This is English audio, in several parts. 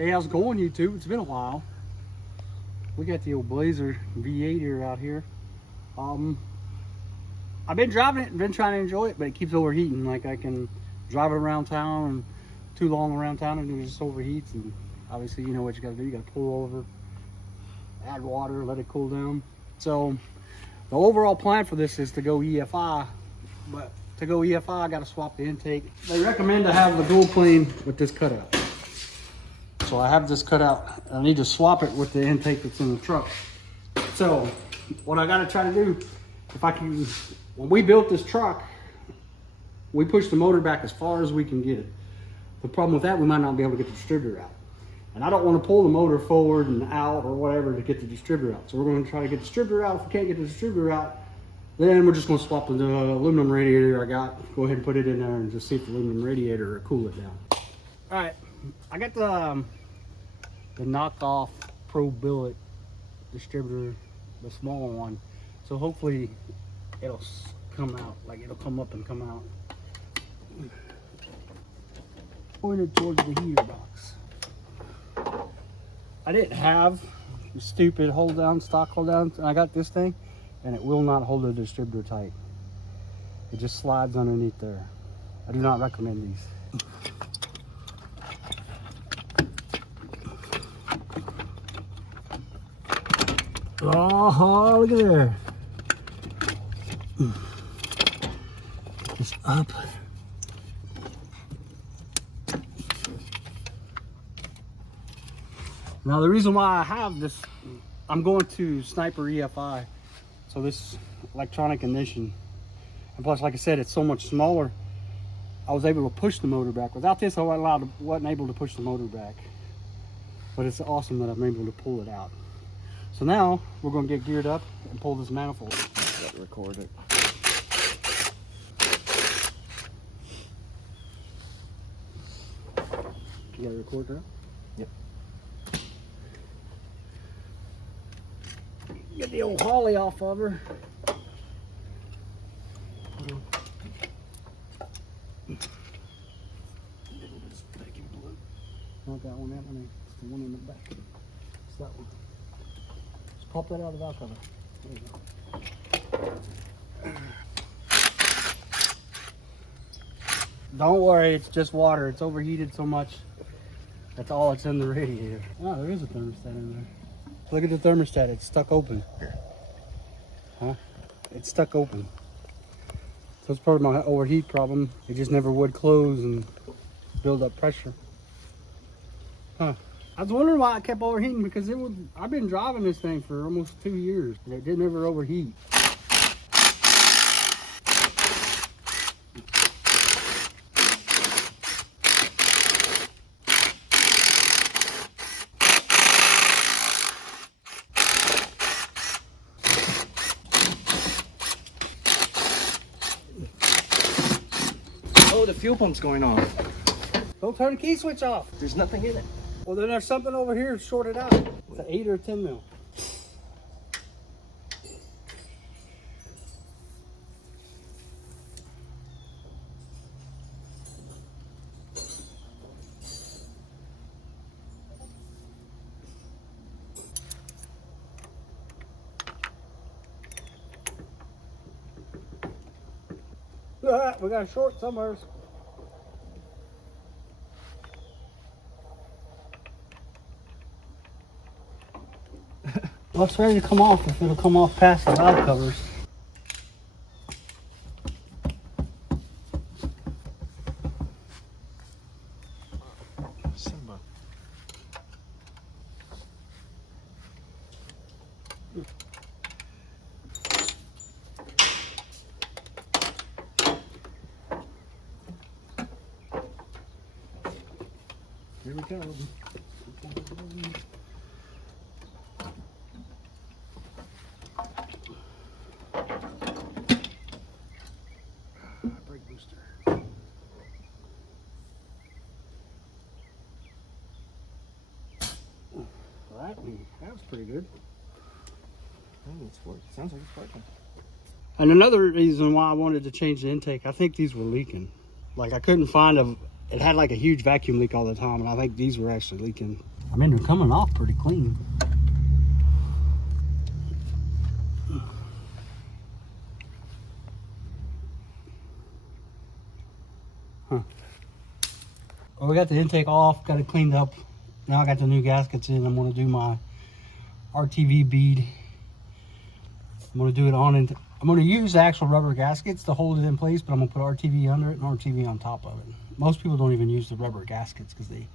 Hey, how's it going, YouTube? It's been a while. We got the old Blazer V8 here out here. I've been driving it and been trying to enjoy it, but it keeps overheating. Like, I can drive it around town and too long around town and it just overheats. And obviously, you know what you gotta do. You gotta pull over, add water, let it cool down. So the overall plan for this is to go EFI, but to go EFI, I gotta swap the intake. They recommend to have the dual plane with this cutout. So I have this cut out. I need to swap it with the intake that's in the truck. So what I gotta try to do, if I can, when we built this truck, we pushed the motor back as far as we can get it. The problem with that, we might not be able to get the distributor out. And I don't want to pull the motor forward and out or whatever to get the distributor out. So we're going to try to get the distributor out. If we can't get the distributor out, then we're just going to swap the aluminum radiator I got. Go ahead and put it in there and just see if the aluminum radiator will cool it down. All right, I got the knockoff Pro Billet distributor, the smaller one. So hopefully it'll come out, like it'll come up and come out. Pointed towards the heater box. I didn't have the stupid hold down, stock hold down, and I got this thing and it will not hold the distributor tight. It just slides underneath there. I do not recommend these. Oh, look at there. Just up. Now the reason why I have this, I'm going to Sniper EFI. So this electronic ignition. And plus, like I said, it's so much smaller. I was able to push the motor back. Without this, I wasn't able to push the motor back. But it's awesome that I'm able to pull it out. So now we're going to get geared up and pull this manifold. Got to record it. You got to record that? Yep. Get the old Holly off of her. Not that one, that one. It's the one in the back. It's that one. Just pop that out of the valve cover. There you go. Don't worry, it's just water. It's overheated so much. That's all it's in the radiator. Oh, there is a thermostat in there. Look at the thermostat. It's stuck open. Huh? It's stuck open. So it's part of my overheat problem. It just never would close and build up pressure. Huh. I was wondering why it kept overheating, because I've been driving this thing for almost 2 years and it didn't ever overheat. Oh, the fuel pump's going on. Don't turn the key switch off. There's nothing in it. Well, then there's something over here shorted out. It's an 8 or 10 mil. We got a short somewhere. Well, it's ready to come off if it'll come off past the valve covers. Simba. Here we go. Brake booster. Alright, that was pretty good. It's working. Sounds like it's working. And another reason why I wanted to change the intake, I think these were leaking. Like, I couldn't find it had like a huge vacuum leak all the time, and I think these were actually leaking. I mean, they're coming off pretty clean. Huh. Well, we got the intake off, got it cleaned up. Now I got the new gaskets in. I'm gonna do my RTV bead. I'm gonna do it on, and I'm gonna use the actual rubber gaskets to hold it in place, but I'm gonna put RTV under it and RTV on top of it. Most people don't even use the rubber gaskets because they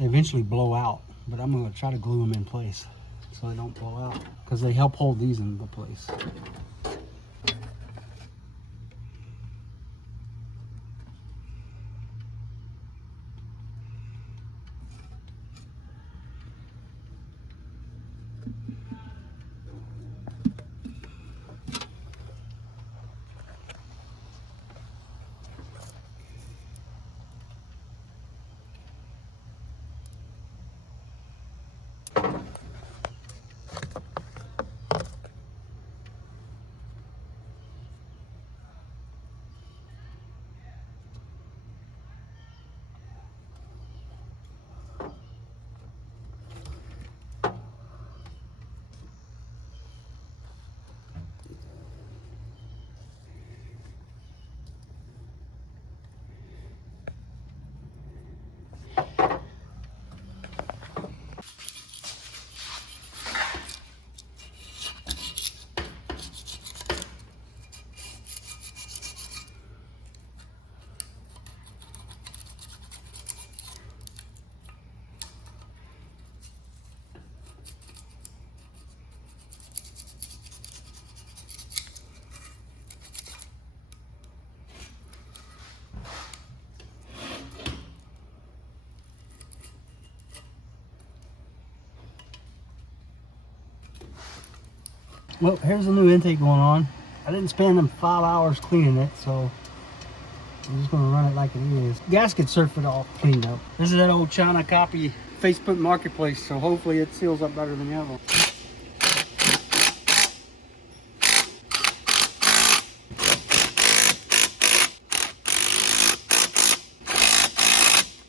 eventually blow out, but I'm gonna try to glue them in place so they don't blow out because they help hold these into place. Well, here's the new intake going on. I didn't spend them 5 hours cleaning it, so I'm just gonna run it like it is. Gasket surfed it all cleaned up. This is that old China copy Facebook Marketplace, so hopefully it seals up better than the other one.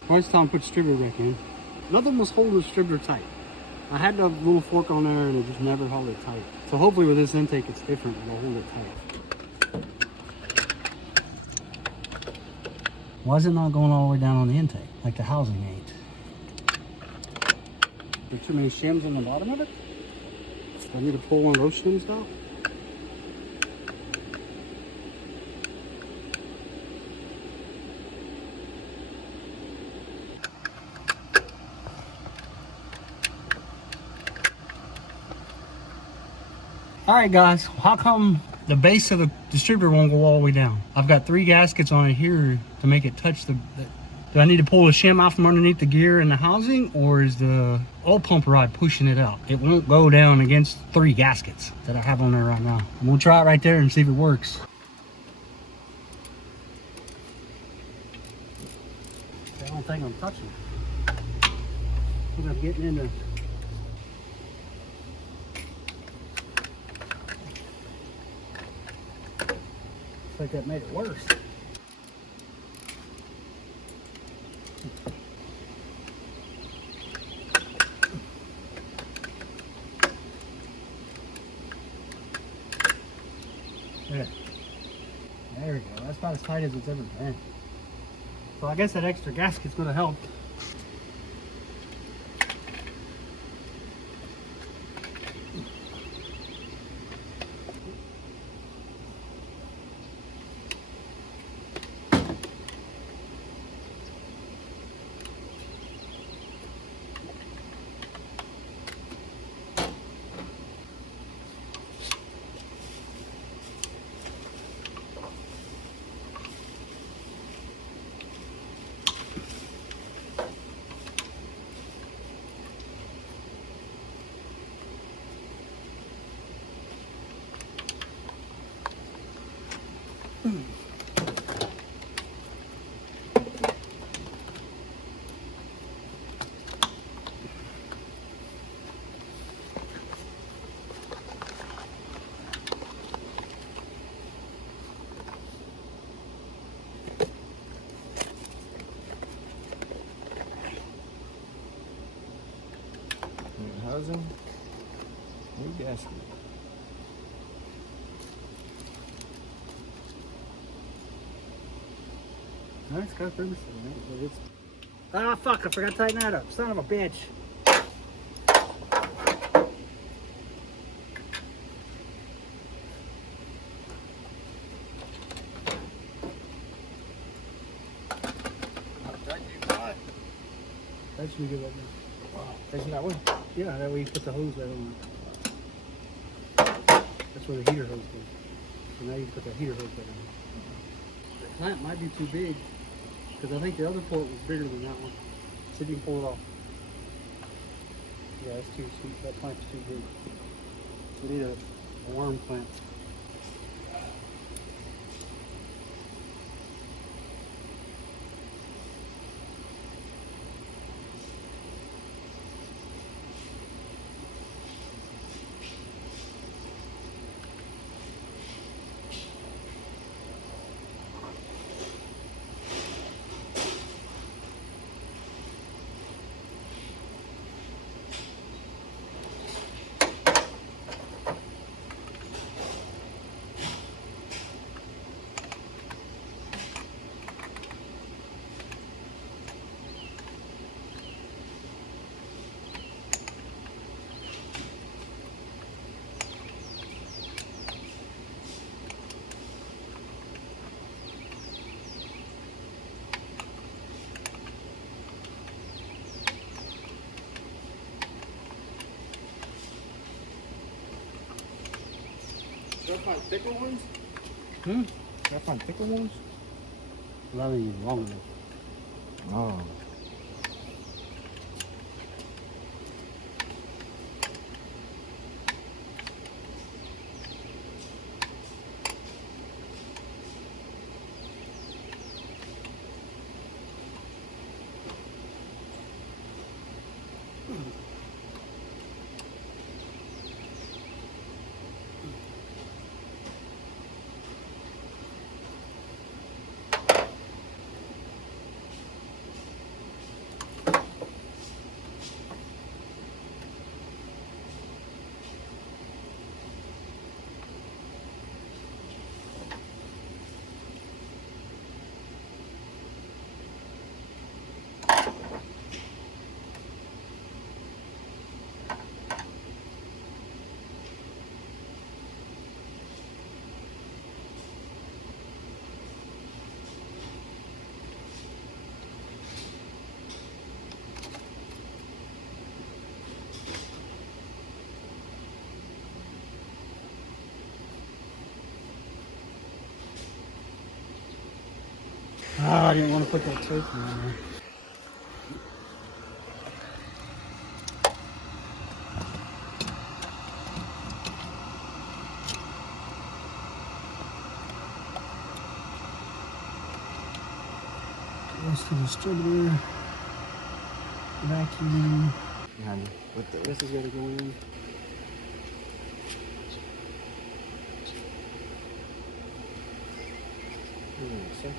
Now it's time to put the distributor back in. Nothing was holding the distributor tight. I had the little fork on there and it just never held it tight. So hopefully with this intake it's different, it'll hold it tight. Why is it not going all the way down on the intake, like the housing ain't? There too many shims on the bottom of it? Do I need to pull one of those shims out? All right, guys, how come the base of the distributor won't go all the way down? I've got 3 gaskets on it here to make it touch the do I need to pull the shim out from underneath the gear and the housing, or is the oil pump rod pushing it out? It won't go down against 3 gaskets that I have on there right now. I'm gonna try it right there and see if it works. I don't think I'm touching it. I think I'm getting in there. Like that made it worse. There we go. That's about as tight as it's ever been. So I guess that extra gasket's going to help. housing. New gasket. No, it's got thermostat in it, but it's... Ah, fuck, I forgot to tighten that up. Son of a bitch. That should be good right now. Facing that way? Yeah, that way you put the hose right on. That's where the heater hose goes. So now you put the heater hose right on. The clamp might be too big, because I think the other port was bigger than that one. See if you can pull it off. Yeah, that's too sweet. That clamp's too big. We need a worm clamp. Should I find thicker ones? Hmm? Should I find thicker ones? Not even long enough. Oh. Ah, I didn't want to put that tape on there. Goes to the distributor. Vacuum. Behind you. With the This is gonna go in. center.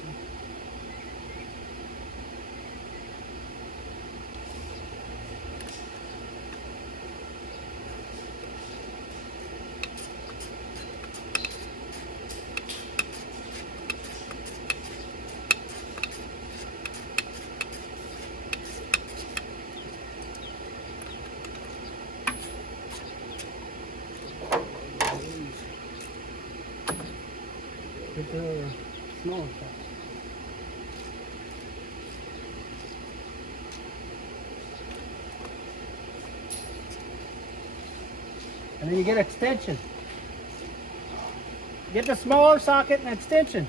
Get the smaller stuff. And then you get extension. Get the smaller socket and extension.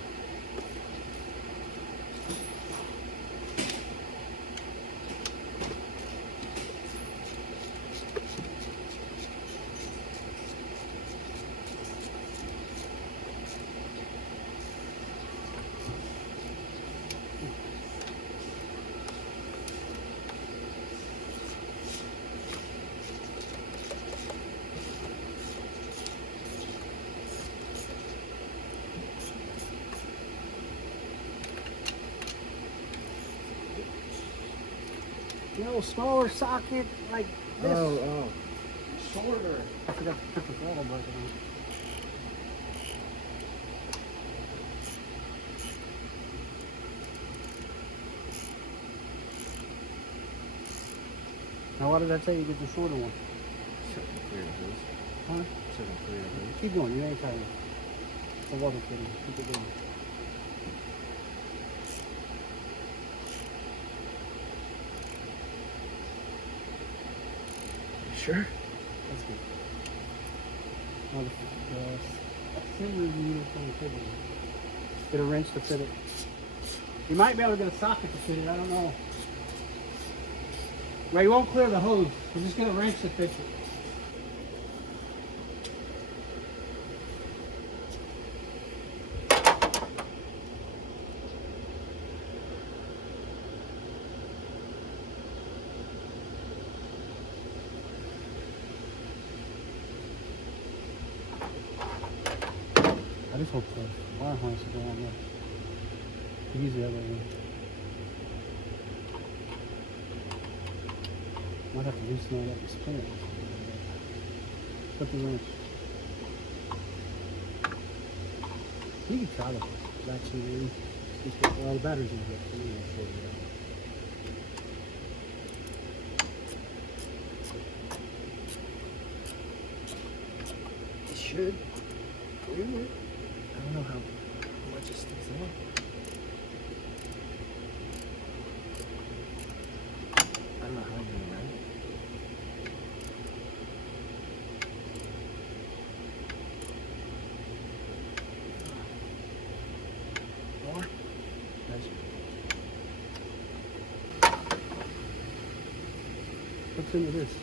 You know, smaller socket like this. Oh. shorter. I forgot to put the throttle brake on. Now why did I tell you to get the shorter one? Shouldn't clear this. Huh? Shouldn't clear this. Keep going, you ain't tired. It's a water fitting. Keep it going. Sure. That's good. Now the cylinder you need from the fitting. Get a wrench to fit it. You might be able to get a socket to fit it, I don't know. Well, you won't clear the hose. We'll just get a wrench to fix it. I just hope the wire harness will go on there. Use the other one. Might have to loosen it up and spin it. Put the wrench. You can try the vacuum in. Well, the battery's in here. So you know, short it out. It should. I don't know how much it sticks out. I don't know how you're gonna run it. More? What's into this?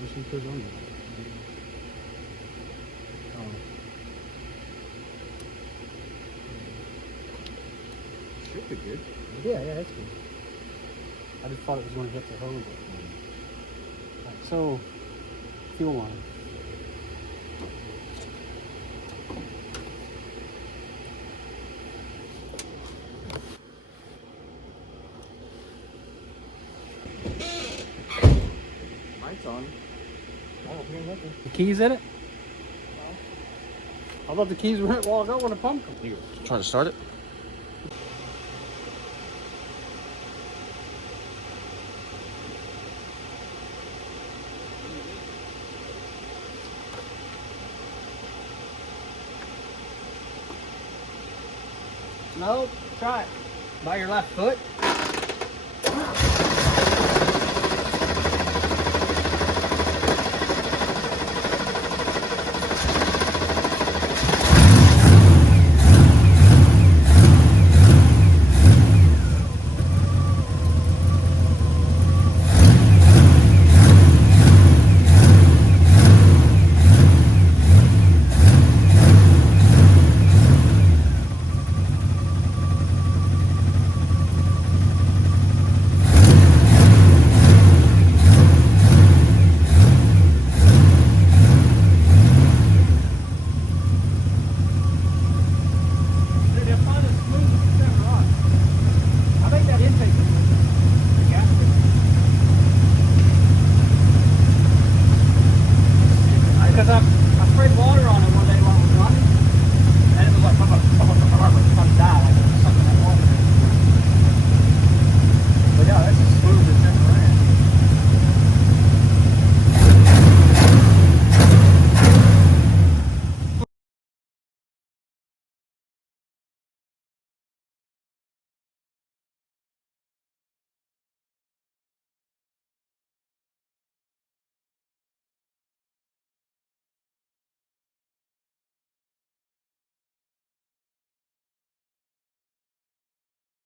What should we put on there? Should be good. Yeah, that's good. I just thought it was going to hit the hose. Alright, so, fuel line. Lights on. I don't hear nothing. The keys in it? I thought the keys were in it while ago when the pump come. You trying to start it? No, try it. By your left foot.